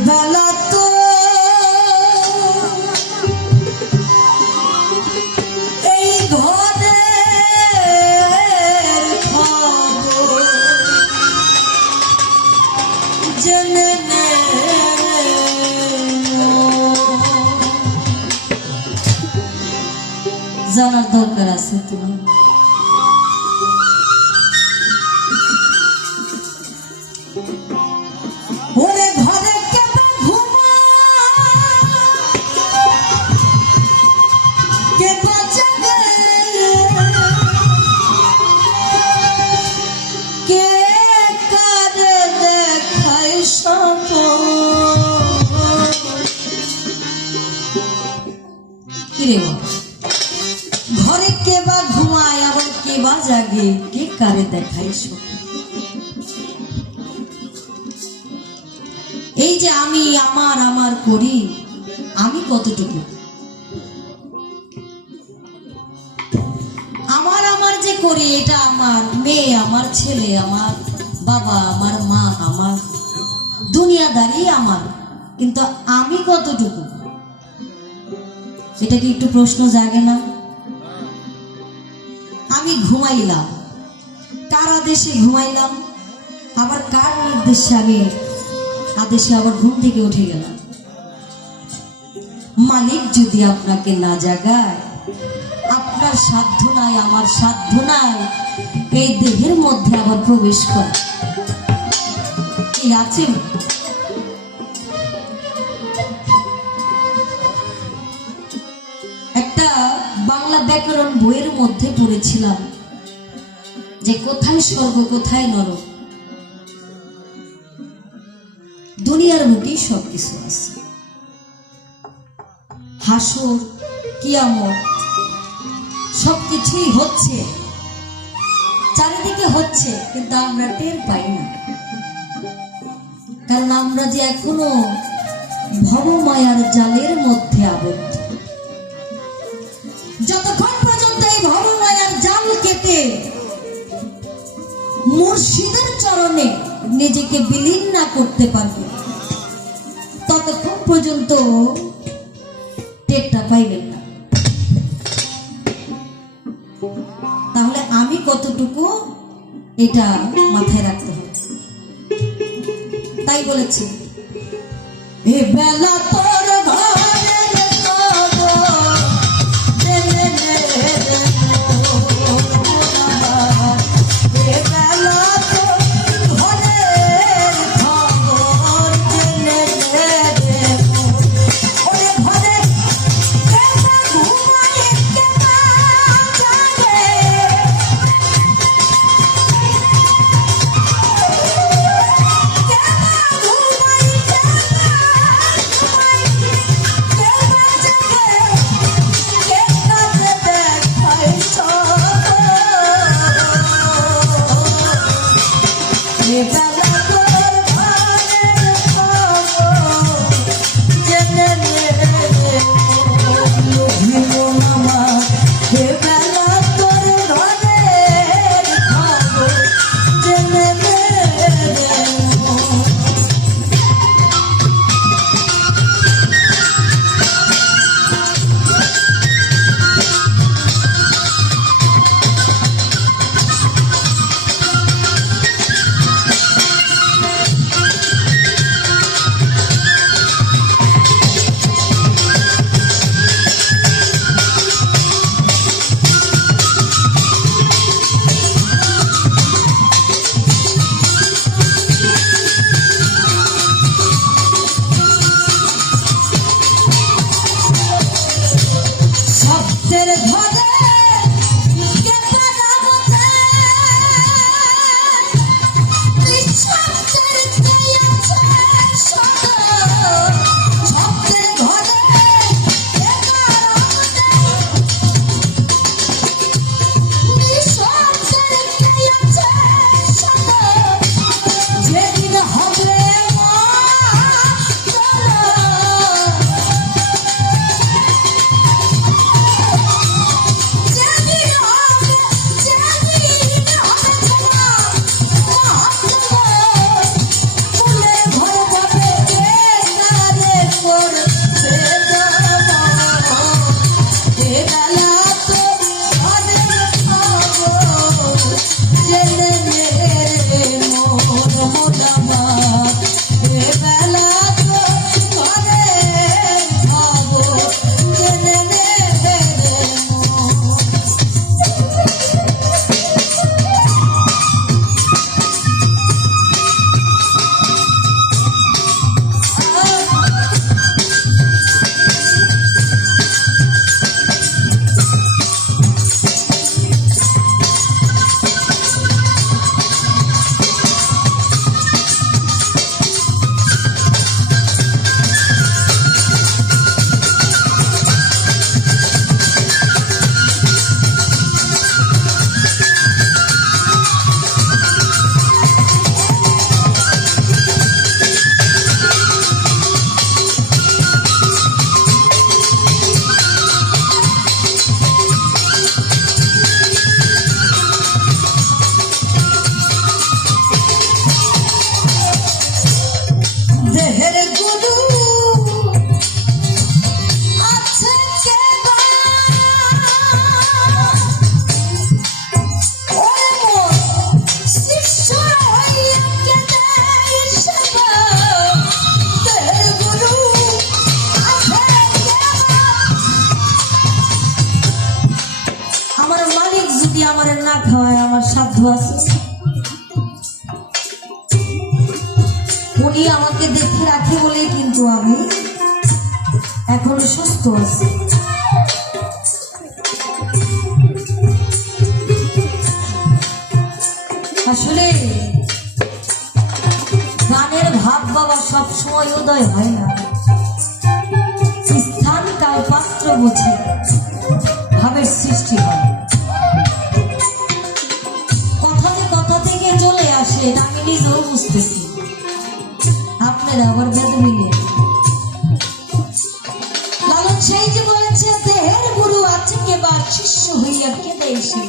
বেলা তো এই ঘরে জেনে নে জানার দরকার আছে তুমি ওরে ঘরে কেটে ঘুমা কেটে জাগে কে কারে দেখাই সব কিরে ঘরে কে বা ঘুমায় আবার কে বা জাগে কে কারে দেখাই সব এই যে আমি আমার আমার করি আমি কতটুকু আমার আমার যে করি এটা আমার মেয়ে আমার ছেলে আমার বাবা আমার মা আমার দুনিয়াদারি আমার কিন্তু আমি কতটুকু এটা কি একটু প্রশ্ন জাগে না আমি ঘুমাইলাম কার আদেশে ঘুমাইলাম আবার কার নির্দেশে আমি আদেশে আবার ঘুম থেকে উঠে গেলাম মালিক যদি আপনাকে না জাগায় আপনার সাধ্য নাই আমার সাধ্য নাই এই দেহের মধ্যে আবার প্রবেশ করা কি আছে একটা বাংলা ব্যাকরণ বইয়ের মধ্যে পড়েছিলাম যে কোথায় স্বর্গ কোথায় নরক দুনিয়ার বুকেই সবকিছু আছে হাসর কিয়ামত সবকিছুই হচ্ছে চারিদিকে হচ্ছে কিন্তু আমরা টের পাই না কারণ আমরা যে এখনো ভবমায়ার জালের মধ্যে আবদ্ধ যতক্ষণ পর্যন্ত এই ভবমায়ার জাল কেটে মুর্শিদের চরণে নিজেকে বিলীন না করতে পারবে ততক্ষণ পর্যন্ত টেরটা পাইবেন না তাহলে আমি কতটুকু এটা মাথায় রাখতে হবে তাই বলেছি এ বেলা তোর ঘরের খবর জেনে নে এ বেলা তোর ঘরের খবর জেনে নে ওরে ঘরে কেবা ঘুমায় কেবা জাগে খাওয়ায় আমার সাধ্য আছে। উনি আমাকে দেখে রাখে বলেই কিন্তু আমি এখনো সুস্থ আছি। আসলে গানের ভাব বাবা সবসময় উদয় হয় না, স্থান কাল পাত্র বুঝে ভাবের সৃষ্টি হয়। কথা যে কথা থেকে চলে আসে আমি নিজেও বুঝতেছি, আপনারা আবার বেদ মিলে লালন সেই যে বলেছে দেহের গুরু আছে কেবার শিষ্য হইয়া কেঁদে এসে।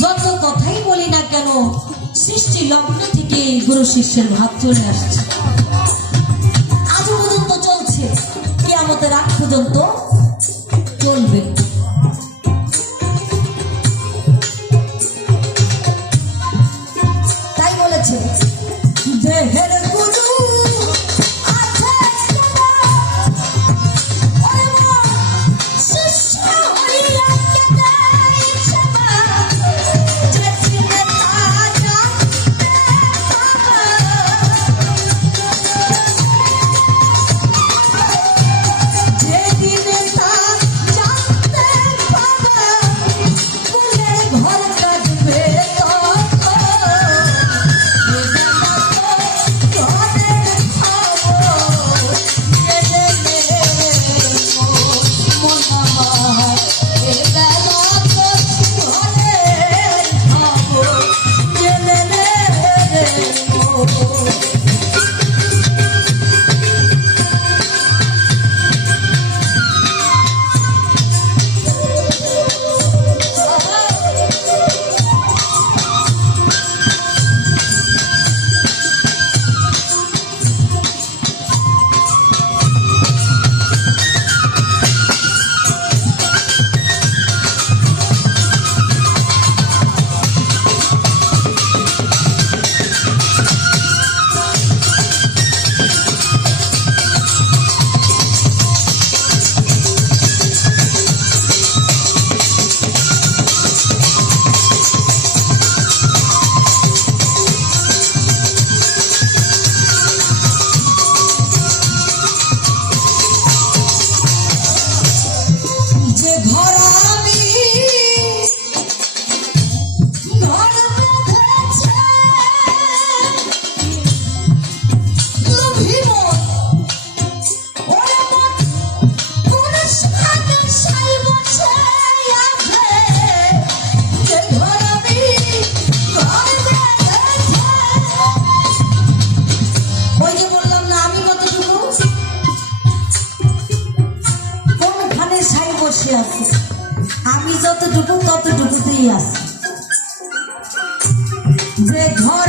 যত কথাই বলি না কেন সৃষ্টি লগ্ন থেকে গুরু শিষ্যের ভাব চলে আসছে, আজও পর্যন্ত চলছে, কিয়ামতের আগ পর্যন্ত চলবে। তাই বলেছে দেহের গুরু আছে শিষ্য হইয়া কেঁদে এসে। আমি যতটুকু ততটুকুতেই আছি, যে ঘর